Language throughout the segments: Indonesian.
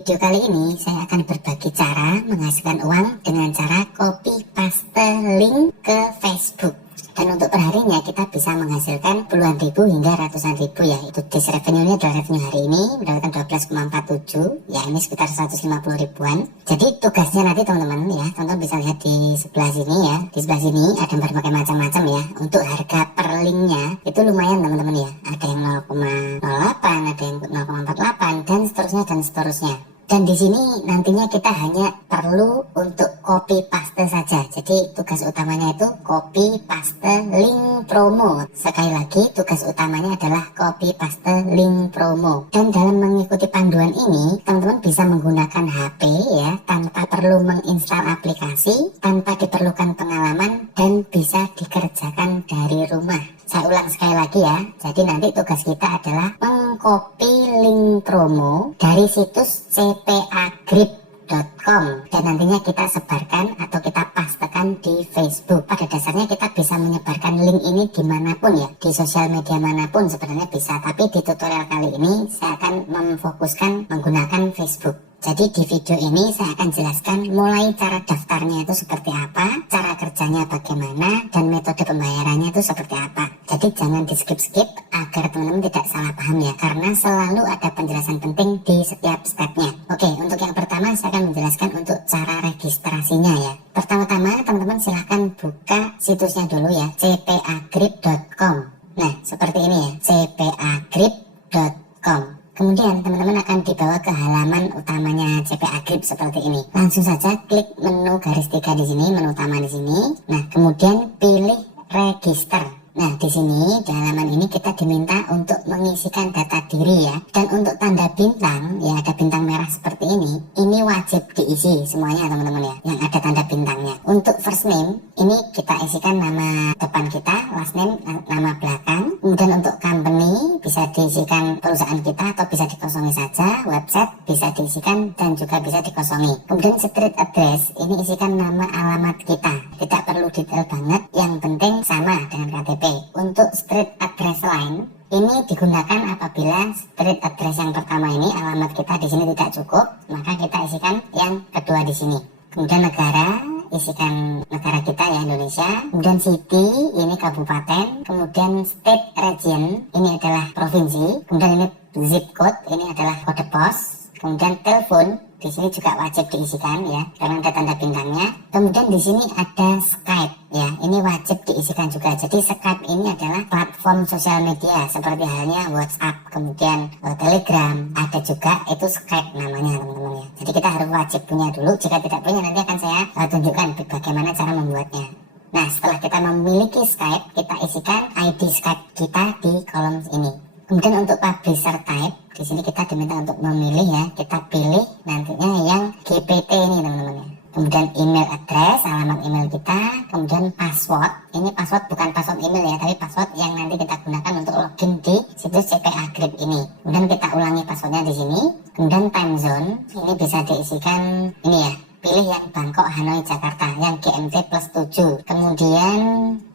Video kali ini saya akan berbagi cara menghasilkan uang dengan cara copy paste link ke Facebook. Dan untuk perharinya kita bisa menghasilkan puluhan ribu hingga ratusan ribu ya. Itu daily revenue-nya adalah revenue hari ini mendapatkan 12,47 ya, ini sekitar 150 ribuan. Jadi tugasnya nanti teman-teman ya, teman-teman bisa lihat di sebelah sini ya. Di sebelah sini ada berbagai macam-macam ya. Untuk harga per linknya itu lumayan teman-teman ya. Ada yang 0,08, ada yang 0,48 dan seterusnya dan seterusnya. Dan di sini nantinya kita hanya perlu untuk copy paste saja. Jadi tugas utamanya itu copy paste link promo. Sekali lagi tugas utamanya adalah copy paste link promo. Dan dalam mengikuti panduan ini teman-teman bisa menggunakan HP ya, tanpa perlu menginstal aplikasi, tanpa diperlukan pengalaman, dan bisa dikerjakan dari rumah. Saya ulang sekali lagi ya. Jadi nanti tugas kita adalah mengcopy link promo dari situs cpagrip.com dan nantinya kita sebarkan atau kita pastekan di Facebook. Pada dasarnya kita bisa menyebarkan link ini dimanapun ya, di sosial media manapun sebenarnya bisa. Tapi di tutorial kali ini saya akan memfokuskan menggunakan Facebook. Jadi di video ini saya akan jelaskan mulai cara daftarnya itu seperti apa, cara kerjanya bagaimana, dan metode pembayarannya itu seperti apa. Jadi jangan di skip-skip agar teman-teman tidak salah paham ya, karena selalu ada penjelasan penting di setiap stepnya. Oke, untuk yang pertama saya akan menjelaskan untuk cara registrasinya ya. Pertama-tama teman-teman silahkan buka situsnya dulu ya, cpagrip.com. Nah seperti ini ya, cpagrip.com. Kemudian teman-teman akan dibawa ke halaman utamanya CPA Grip seperti ini. Langsung saja klik menu garis 3 di sini, menu utama di sini. Nah, kemudian pilih register. Nah, di sini di halaman ini kita diminta untuk mengisikan data diri ya. Dan untuk tanda bintang, ya ada bintang merah seperti ini wajib diisi semuanya teman-teman ya, yang ada tanda bintangnya. Untuk first name, ini kita isikan nama depan kita, last name, nama belakang. Kemudian untuk company bisa diisikan perusahaan kita atau bisa dikosongi saja, website bisa diisikan dan juga bisa dikosongi. Kemudian street address, ini isikan nama alamat kita, tidak perlu detail banget, yang penting sama dengan KTP. Untuk street address line, ini digunakan apabila street address yang pertama ini alamat kita di sini tidak cukup, maka kita isikan yang kedua di sini. Kemudian negara, isikan negara kita ya, Indonesia. Kemudian city, ini kabupaten. Kemudian state region, ini adalah provinsi. Kemudian ini zip code, ini adalah kode pos. Kemudian telepon, di sini juga wajib diisikan ya, karena ada tanda bintangnya. Kemudian di sini ada Skype ya, ini wajib diisikan juga. Jadi Skype ini adalah platform sosial media seperti halnya WhatsApp, kemudian Telegram, ada juga itu Skype namanya teman-teman ya. Jadi kita harus wajib punya dulu. Jika tidak punya nanti akan saya tunjukkan bagaimana cara membuatnya. Nah, setelah kita memiliki Skype, kita isikan ID Skype kita di kolom ini. Kemudian untuk publisher type, di sini kita diminta untuk memilih ya, kita pilih nantinya yang GPT ini teman-teman ya. Kemudian email address, alamat email kita, kemudian password. Ini password bukan password email ya, tapi password yang nanti kita gunakan untuk login di situs CPA Grip ini. Kemudian kita ulangi passwordnya di sini. Kemudian time zone, ini bisa diisikan ini ya, pilih yang Bangkok, Hanoi, Jakarta, yang GMT plus 7. Kemudian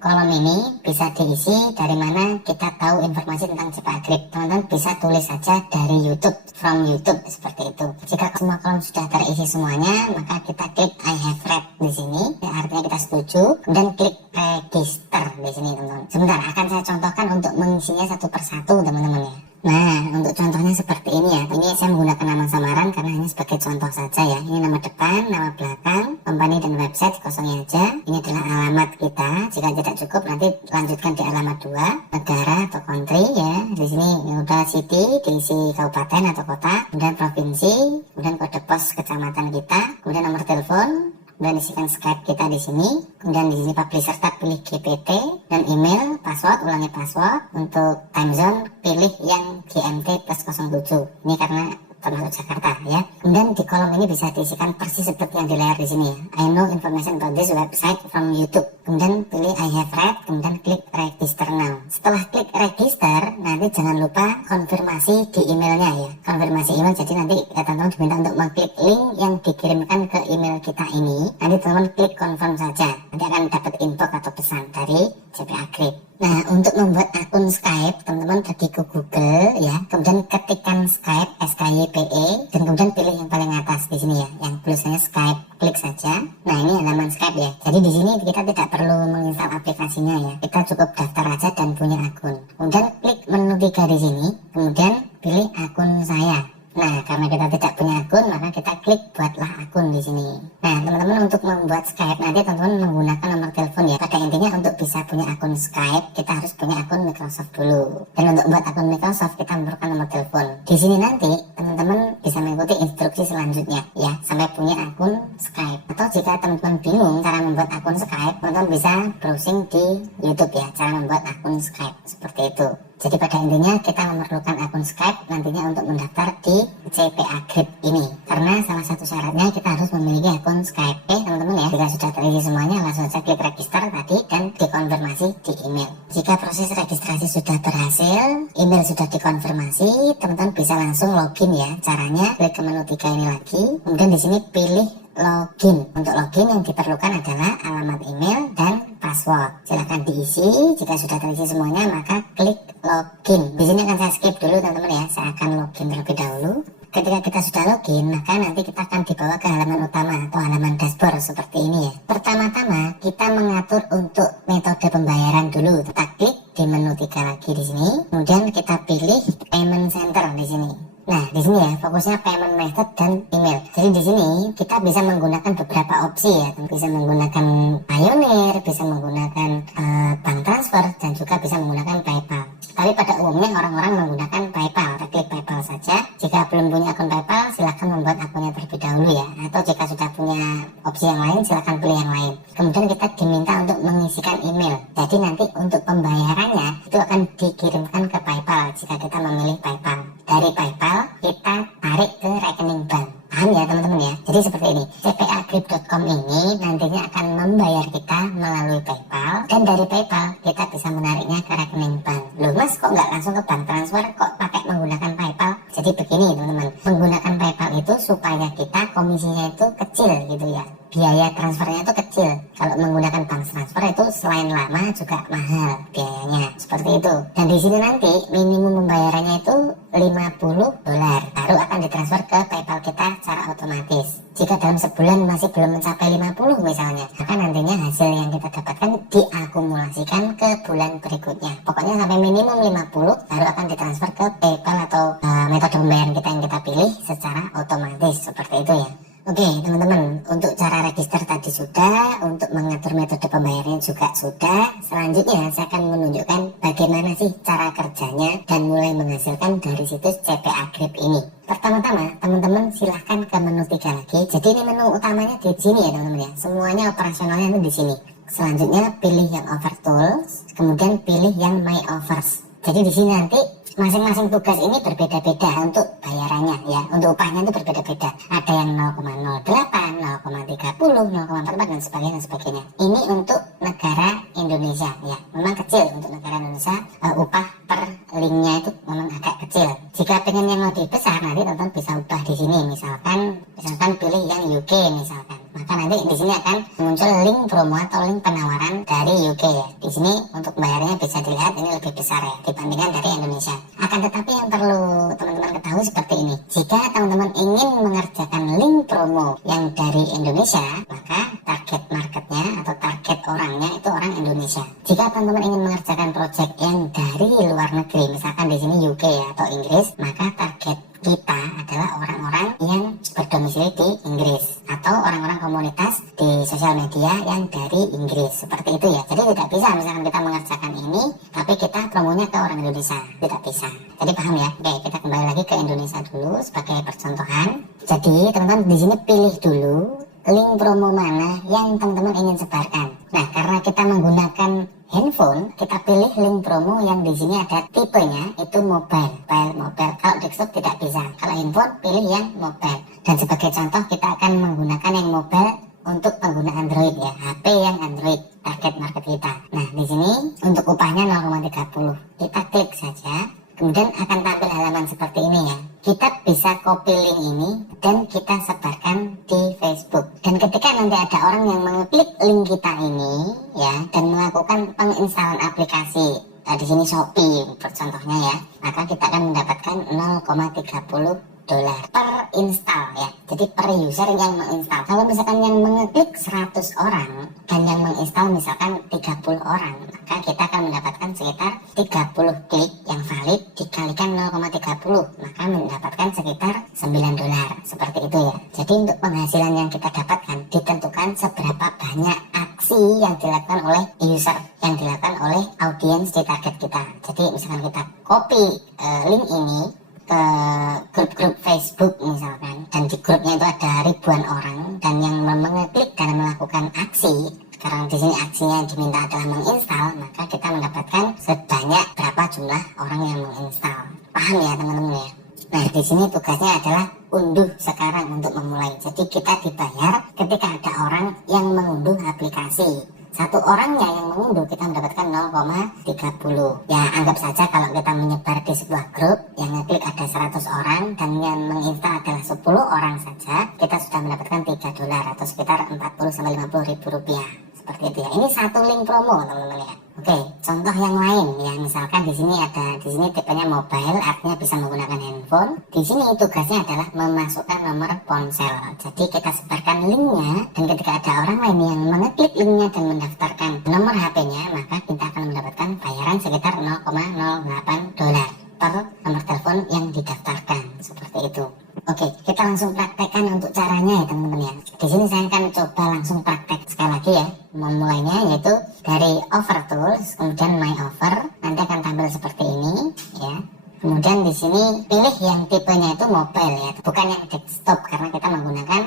kolom ini bisa diisi dari mana kita tahu informasi tentang CPA Grip. Teman-teman bisa tulis saja dari YouTube, from YouTube seperti itu. Jika semua kolom sudah terisi semuanya, maka kita klik I have read di sini, ya, artinya kita setuju. Kemudian klik register di sini teman-teman. Sebentar, akan saya contohkan untuk mengisinya satu persatu teman-teman ya. Nah, untuk contohnya seperti ini ya. Ini saya menggunakan nama samaran karena hanya sebagai contoh saja ya. Ini nama depan, nama belakang, company dan website kosongnya aja. Ini adalah alamat kita. Jika tidak cukup nanti lanjutkan di alamat 2, negara atau country ya. Di sini udah city, diisi kabupaten atau kota, kemudian provinsi, kemudian kode pos kecamatan kita, kemudian nomor telepon. Kemudian isikan Skype kita di sini. Kemudian di sini publisher tab pilih GPT dan email, password, ulangi password. Untuk time zone pilih yang GMT plus 07. Ini karena termasuk Jakarta ya. Kemudian di kolom ini bisa diisikan persis seperti yang di layar di sini ya. I know information about this website from YouTube. Kemudian pilih I have read, kemudian klik register now. Setelah klik register, nanti jangan lupa konfirmasi di emailnya ya. Konfirmasi email, jadi nanti teman-teman diminta untuk mengklik link yang dikirimkan ke email kita ini. Nanti teman-teman klik confirm saja. Nanti akan dapat inbox atau pesan dari CPA Grip. Nah, untuk membuat akun Skype, teman-teman pergi ke Google ya, kemudian ketikkan Skype, SKYPE, dan kemudian pilih yang paling atas di sini ya, yang tulisannya Skype, klik saja. Nah, ini halaman Skype ya. Jadi di sini kita tidak perlu menginstal aplikasinya ya. Kita cukup daftar aja dan punya akun. Kemudian klik menu 3 di sini, kemudian pilih akun saya. Nah, karena kita tidak punya akun, maka kita klik buatlah akun di sini. Nah, teman-teman, untuk membuat Skype nanti teman-teman menggunakan nomor telepon ya. Pada intinya untuk bisa punya akun Skype, kita harus punya akun Microsoft dulu. Dan untuk membuat akun Microsoft, kita memerlukan nomor telepon. Di sini nanti teman-teman bisa mengikuti instruksi selanjutnya ya, sampai punya akun Skype. Atau jika teman-teman bingung cara membuat akun Skype, teman-teman bisa browsing di YouTube ya, cara membuat akun Skype seperti itu. Jadi pada intinya kita memerlukan akun Skype nantinya untuk mendaftar di CPA Grip ini. Karena salah satu syaratnya kita harus memiliki akun Skype. Teman-teman ya, jika sudah terisi semuanya langsung saja klik register tadi dan dikonfirmasi di email. Jika proses registrasi sudah berhasil, email sudah dikonfirmasi, teman-teman bisa langsung login ya. Caranya klik ke menu 3 ini lagi, kemudian di sini pilih login. Untuk login yang diperlukan adalah alamat email dan password. Silahkan diisi. Jika sudah terisi semuanya, maka klik login. Di sini akan saya skip dulu teman-teman ya. Saya akan login terlebih dahulu. Ketika kita sudah login, maka nanti kita akan dibawa ke halaman utama atau halaman dashboard seperti ini ya. Pertama-tama kita mengatur untuk metode pembayaran dulu. Kita klik di menu 3 lagi di sini. Kemudian kita pilih payment center di sini. Nah, di sini ya fokusnya payment method dan email. Jadi di sini kita bisa menggunakan beberapa opsi ya. Bisa menggunakan Payoneer, bisa menggunakan bank transfer, dan juga bisa menggunakan PayPal. Tapi pada umumnya orang-orang menggunakan PayPal. Kita klik PayPal saja. Jika belum punya akun PayPal, silahkan membuat akunnya terlebih dahulu ya. Atau jika sudah punya opsi yang lain, silahkan pilih yang lain. Kemudian kita diminta untuk mengisikan email. Jadi nanti untuk pembayarannya itu akan dikirimkan ke PayPal jika kita memilih PayPal. Dari PayPal kita tarik ke rekening bank. Paham ya teman-teman ya? Jadi seperti ini, cpagrip.com ini nantinya akan membayar kita melalui PayPal, dan dari PayPal kita bisa menariknya ke rekening bank. Loh mas, kok nggak langsung ke bank transfer, kok pakai menggunakan PayPal? Jadi begini teman-teman, menggunakan PayPal itu supaya kita komisinya itu kecil gitu ya. Biaya transfernya itu kecil. Kalau menggunakan bank transfer itu selain lama juga mahal biayanya. Seperti itu. Dan di sini nanti minimum pembayarannya itu $50 baru akan ditransfer ke PayPal kita secara otomatis. Jika dalam sebulan masih belum mencapai 50 misalnya, maka nantinya hasil yang kita dapatkan diakumulasikan ke bulan berikutnya. Pokoknya sampai minimum 50 baru akan ditransfer ke PayPal atau metode pembayaran kita yang kita pilih secara otomatis. Seperti itu ya. Oke teman-teman, untuk cara register tadi sudah, untuk mengatur metode pembayarannya juga sudah. Selanjutnya saya akan menunjukkan bagaimana sih cara kerjanya dan mulai menghasilkan dari situs CPA Grip ini. Pertama-tama teman-teman silahkan ke menu 3 lagi. Jadi ini menu utamanya di sini ya teman-teman ya. Semuanya operasionalnya itu di sini. Selanjutnya pilih yang Over Tools, kemudian pilih yang My Offers. Jadi di sini nanti masing-masing tugas ini berbeda-beda untuk bayarannya ya, untuk upahnya itu berbeda-beda. Ada yang 0,08, 0,30, 0,44 dan sebagainya. Ini untuk negara Indonesia ya, memang kecil untuk negara Indonesia. Upah per linknya itu memang agak kecil. Jika pengen yang lebih besar nanti teman-teman bisa ubah di sini. Misalkan pilih yang UK misalkan. Maka nanti di sini akan muncul link promo atau link penawaran dari UK ya. Di sini untuk bayarnya bisa dilihat ini lebih besar ya dibandingkan dari Indonesia. Akan tetapi yang perlu teman-teman ketahui seperti ini. Jika teman-teman ingin mengerjakan link promo yang dari Indonesia, maka target marketnya atau target orangnya itu orang Indonesia. Jika teman-teman ingin mengerjakan project yang dari luar negeri, misalkan di sini UK atau Inggris, maka target kita adalah orang-orang yang berdomisili di Inggris atau orang-orang komunitas di sosial media yang dari Inggris, seperti itu ya. Jadi tidak bisa misalkan kita mengerjakan ini tapi kita promonya ke orang Indonesia, tidak bisa. Jadi paham ya? Oke, kita kembali lagi ke Indonesia dulu sebagai percontohan. Jadi teman-teman di sini pilih dulu link promo mana yang teman-teman ingin sebarkan. Nah, karena kita menggunakan handphone, kita pilih link promo yang di sini ada tipenya itu mobile. Kalau desktop tidak bisa. Kalau handphone pilih yang mobile. Dan sebagai contoh kita akan menggunakan yang mobile untuk pengguna Android ya, HP yang Android target market kita. Nah, di sini untuk upahnya 0,30. Kita klik saja. Kemudian akan tampil halaman seperti ini ya. Kita bisa copy link ini dan kita sebarkan di Facebook. Dan ketika nanti ada orang yang mengeklik link kita ini ya dan melakukan penginstalan aplikasi di sini Shopee contohnya ya, maka kita akan mendapatkan 0,30 dolar per install ya. Jadi per user yang menginstal. Kalau misalkan yang mengeklik 100 orang dan yang menginstal misalkan 30 orang, maka kita akan mendapatkan sekitar 30 klik yang valid dikalikan 0,30, maka mendapatkan sekitar 9 dolar. Seperti itu ya. Jadi untuk penghasilan yang kita dapatkan ditentukan seberapa banyak aksi yang dilakukan oleh user, yang dilakukan oleh audiens di target kita. Jadi misalkan kita copy link ini ke grup-grup Facebook misalkan, dan di grupnya itu ada ribuan orang dan yang mengeklik dan melakukan aksi, karena di sini aksinya diminta adalah menginstal, maka kita mendapatkan sebanyak berapa jumlah orang yang menginstal. Paham ya teman-teman ya? Nah di sini tugasnya adalah unduh sekarang untuk memulai. Jadi kita dibayar ketika ada orang yang mengunduh aplikasi. Satu orangnya yang mengunduh kita mendapatkan 0,30. Ya anggap saja kalau kita menyebar di sebuah grup yang ngeklik ada 100 orang dan yang menginstal adalah 10 orang saja, kita sudah mendapatkan 3 dolar atau sekitar 40-50 ribu rupiah. Seperti itu ya. Ini satu link promo teman-teman ya. Oke, contoh yang lain ya, misalkan di sini tipenya mobile, artinya bisa menggunakan handphone. Di sini tugasnya adalah memasukkan nomor ponsel. Jadi kita sebarkan linknya dan ketika ada orang lain yang mengeklik linknya dan mendaftarkan nomor HP-nya, maka kita akan mendapatkan bayaran sekitar 0,08 dolar per nomor telepon yang didaftarkan. Seperti itu. Oke, kita langsung praktekkan untuk caranya ya teman-teman ya. Di sini saya akan coba langsung praktek sekali lagi ya. Memulainya yaitu dari Offer Tools, kemudian My Offer, nanti akan tampil seperti ini ya. Kemudian di sini pilih yang tipenya itu mobile ya, bukan yang desktop karena kita menggunakan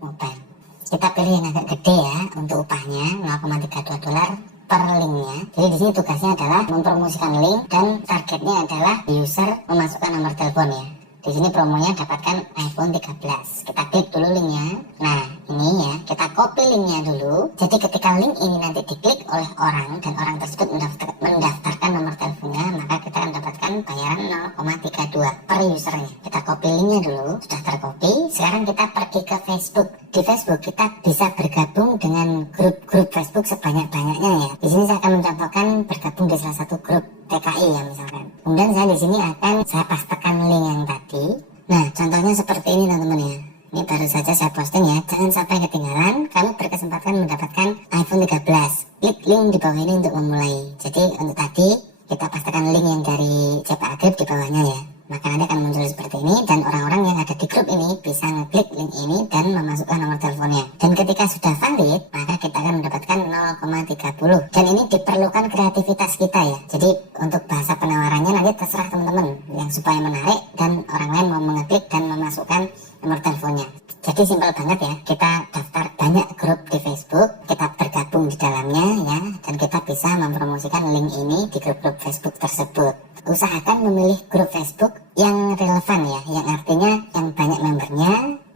mobile. Kita pilih yang agak gede ya untuk upahnya 0,32 dolar per linknya. Jadi di sini tugasnya adalah mempromosikan link dan targetnya adalah user memasukkan nomor telepon ya. Di sini promonya dapatkan iPhone 13. Kita klik dulu linknya. Nah ini ya, kita copy linknya dulu. Jadi ketika link ini nanti diklik oleh orang dan orang tersebut mendaftarkan nomor teleponnya, maka kita akan dapatkan bayaran 0,32 per usernya. Kita copy linknya dulu, sudah tercopy. Sekarang kita pergi ke Facebook. Di Facebook kita bisa bergabung dengan grup-grup Facebook sebanyak-banyaknya ya. Di sini saya akan mencontohkan bergabung di salah satu grup TKI ya misalkan. Kemudian saya di sini akan saya pastekan link yang tadi. Nah contohnya seperti ini teman-teman ya. Ini baru saja saya posting ya. Jangan sampai ketinggalan. Kamu berkesempatan mendapatkan iPhone 13. Klik link di bawah ini untuk memulai. Jadi untuk tadi kita pastekan link yang dari CP Agrip di bawahnya ya. Maka nanti akan muncul seperti ini dan orang-orang yang ada di grup ini bisa ngeklik link ini dan memasukkan nomor teleponnya. Dan ketika sudah valid, maka kita akan mendapatkan 0,30. Dan ini diperlukan kreativitas kita ya. Jadi untuk bahasa penawarannya nanti terserah teman-teman yang supaya menarik dan orang lain mau mengeklik dan memasukkan nomor teleponnya. Jadi simpel banget ya, kita daftar banyak grup di Facebook, kita bergabung di dalamnya ya, dan kita bisa mempromosikan link ini di grup-grup Facebook tersebut. Usahakan memilih grup Facebook yang relevan ya, yang artinya yang banyak membernya.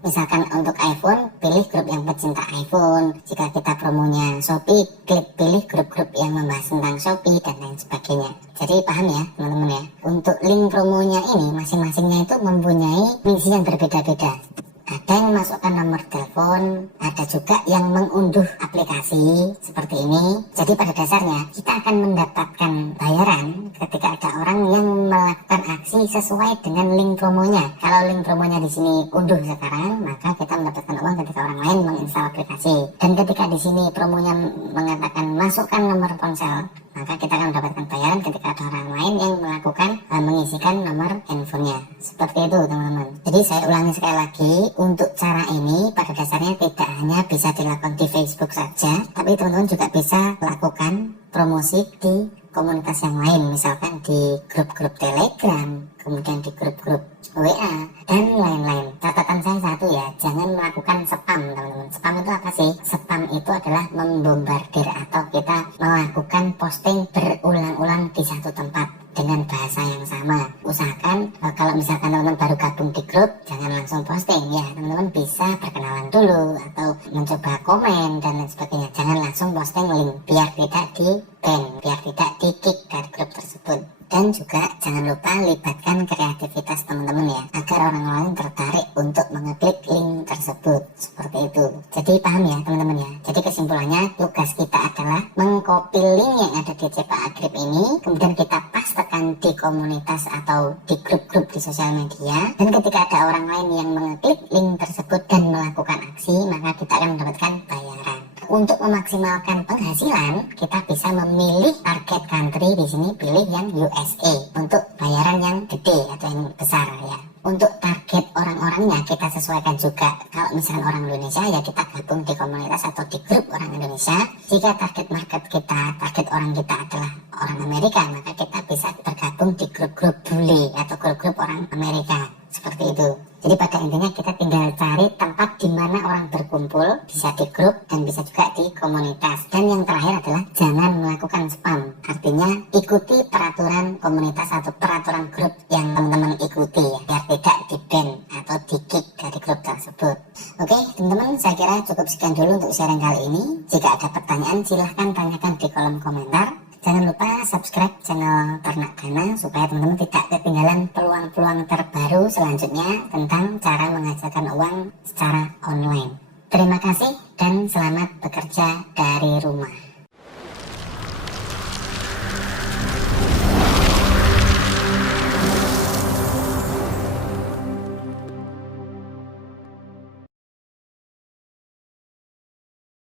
Misalkan untuk iPhone, pilih grup yang pecinta iPhone. Jika kita promonya Shopee, pilih grup-grup yang membahas tentang Shopee dan lain sebagainya. Jadi paham ya teman-teman ya, untuk link promonya ini masing-masingnya itu mempunyai misi yang berbeda-beda. Ada yang memasukkan nomor telepon, ada juga yang mengunduh aplikasi seperti ini. Jadi pada dasarnya kita akan mendapatkan bayaran ketika ada orang yang melakukan aksi sesuai dengan link promonya. Kalau link promonya di sini unduh sekarang, maka kita mendapatkan uang ketika orang lain menginstal aplikasi. Dan ketika di sini promonya mengatakan masukkan nomor ponsel, maka kita akan mendapatkan bayaran ketika ada orang lain yang melakukan mengisikan nomor handphonenya. Seperti itu teman-teman. Jadi saya ulangi sekali lagi, untuk cara ini pada dasarnya tidak hanya bisa dilakukan di Facebook saja, tapi teman-teman juga bisa lakukan promosi di komunitas yang lain, misalkan di grup-grup Telegram, kemudian di grup-grup WA, dan lain-lain. Catatan saya satu ya, jangan melakukan spam teman-teman. Spam itu apa sih? Spam itu adalah membombardir atau kita melakukan posting berulang-ulang di satu tempat dengan bahasa yang sama. Usahakan kalau misalkan teman-teman baru gabung di grup, jangan langsung posting ya. Teman-teman bisa perkenalan dulu atau mencoba komen dan lain sebagainya. Jangan langsung posting link biar tidak di ban, biar tidak di kick dari grup tersebut. Dan Dan juga jangan lupa libatkan kreativitas teman-teman ya, agar orang lain tertarik untuk mengeklik link tersebut. Seperti itu. Jadi paham ya teman-teman ya. Jadi kesimpulannya, tugas kita adalah mengcopy link yang ada di Cepak Agrip ini, kemudian kita pastekan di komunitas atau di grup-grup di sosial media, dan ketika ada orang lain yang mengeklik link tersebut dan melakukan aksi, maka kita akan mendapatkan bayaran. Untuk memaksimalkan penghasilan, kita bisa memilih target country di sini, pilih yang USA untuk bayaran yang gede atau yang besar ya. Untuk target orang-orangnya kita sesuaikan juga. Kalau misalkan orang Indonesia ya kita gabung di komunitas atau di grup orang Indonesia. Jika target market kita, target orang kita adalah orang Amerika, maka kita bisa bergabung di grup-grup bule atau grup-grup orang Amerika. Seperti itu. Jadi pada intinya kita tinggal cari tempat di mana orang berkumpul, bisa di grup dan bisa juga di komunitas. Dan yang terakhir adalah jangan melakukan spam. Artinya ikuti peraturan komunitas atau peraturan grup yang teman-teman ikuti ya, biar tidak di-ban atau di-kick dari grup tersebut. Oke teman-teman, saya kira cukup sekian dulu untuk sharing kali ini. Jika ada pertanyaan silahkan tanyakan di kolom komentar. Jangan lupa subscribe channel Ternak Dana supaya teman-teman tidak ketinggalan peluang-peluang terbaru selanjutnya tentang cara menghasilkan uang secara online. Terima kasih dan selamat bekerja dari rumah.